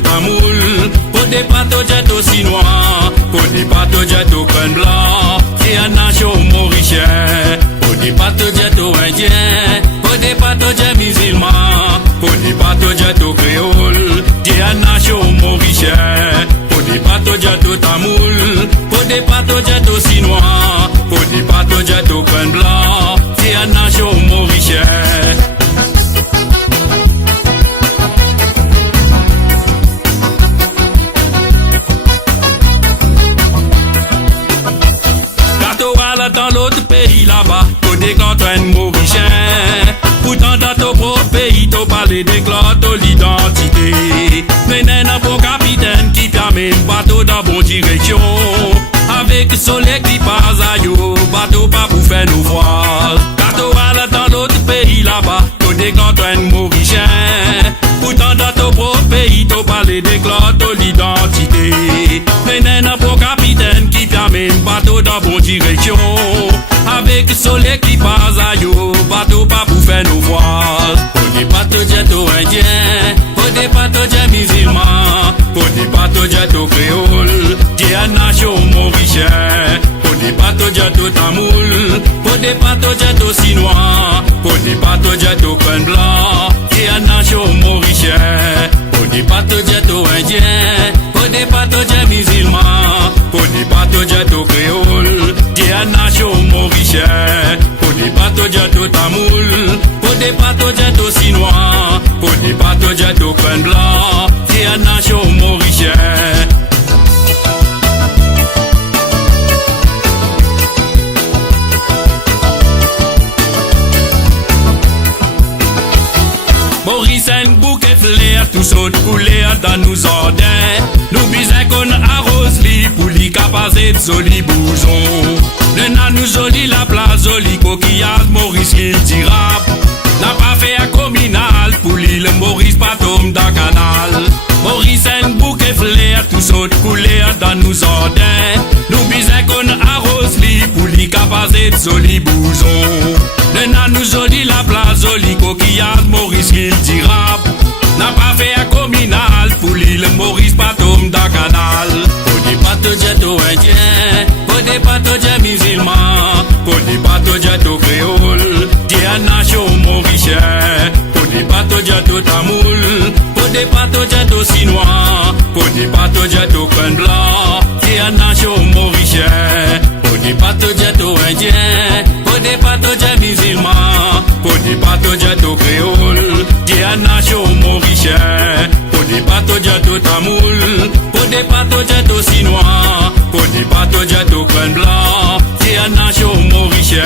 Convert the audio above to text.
tamoul, pour des pâtes au jet au chinois, pour des pâtes au jet au crâne blanc, et un nation mauricien, pour des pâtes au jet au indien, pour des pâtes au jet musulman, pour des pâtes au jet au créole, et un nation mauricien, pour des pâtes au jet au tamoul, pour des pâtes au jet au chinois, pour des pâtes au jet au crâne blanc, et un nation mauricien. Dans l'autre pays là-bas, pour des cantons mauriciens. Pourtant dans ton propre pays, t'as parlé des clottes l'identité. Mais n'est pour capitaine qui permet bateau dans bonne direction. Avec soleil qui passe à yo, bateau pas pour faire nous voir. Bateau dans l'autre pays là-bas, pour des cantons mauriciens. Pourtant dans ton propre pays, t'as parlé des clottes l'identité. Mais n'est pour capitaine qui permet bateau dans bonne direction. Avec soleil qui passe à yo, bateau pas pour faire nous voir. Pour des bateaux jet au indien, pour des bateaux jet musulmans, pour des bateaux jet au créole, j'ai un nation mauricien. Pour des bateaux jet au tamoul, pour des bateaux jet au chinois, pour des bateaux jet au crâne blanc, j'ai un nation mauricien. Pour des bateaux jet au indien, pour des bateaux jet musulmans, pour des bateaux jet au créole, j'ai un nation mauricien. Pour des bateaux jet au tamoul, pour des bateaux jet au chinois, pour des bateaux jet au crâne blanc, j'ai un nation mauricien. Maurice un bouquet flair, tout saute couleur dans nos ordins. Nous bisons qu'on arrose li pour li capacé de joli bouson. Le nan nous joli la place joli coquillage Maurice qu'il dira. N'a pas fait un communal pour l'île Maurice pas tombe dans canal. Maurice un bouquet flair, tout saute couleur dans nos ordins. Nous bisons qu'on arrose li pour li capacé de joli bouson. Le nan nous joli la place joli coquillage Maurice qu'il dira. N'a pas fait un communal pour l'île Maurice pas tombe dans canal. Pour des bateaux jet au indien, pour des bateaux jet musulmans, pour des bateaux jet au créole, j'ai un nation mauricien. Pour des bateaux jet au tamoul, pour des bateaux jet au chinois, pour des bateaux jet au crâne blanc, j'ai un nation mauricien. Pour des bateaux jet au indien, pour des bateaux jet musulmans, pour des bateaux jet au créole, j'ai un nation mauricien. Pour des bateaux jet au tamoul, pour des bateaux jet au chinois, pour des bateaux jet au crâne blanc, j'ai un nation mauricien.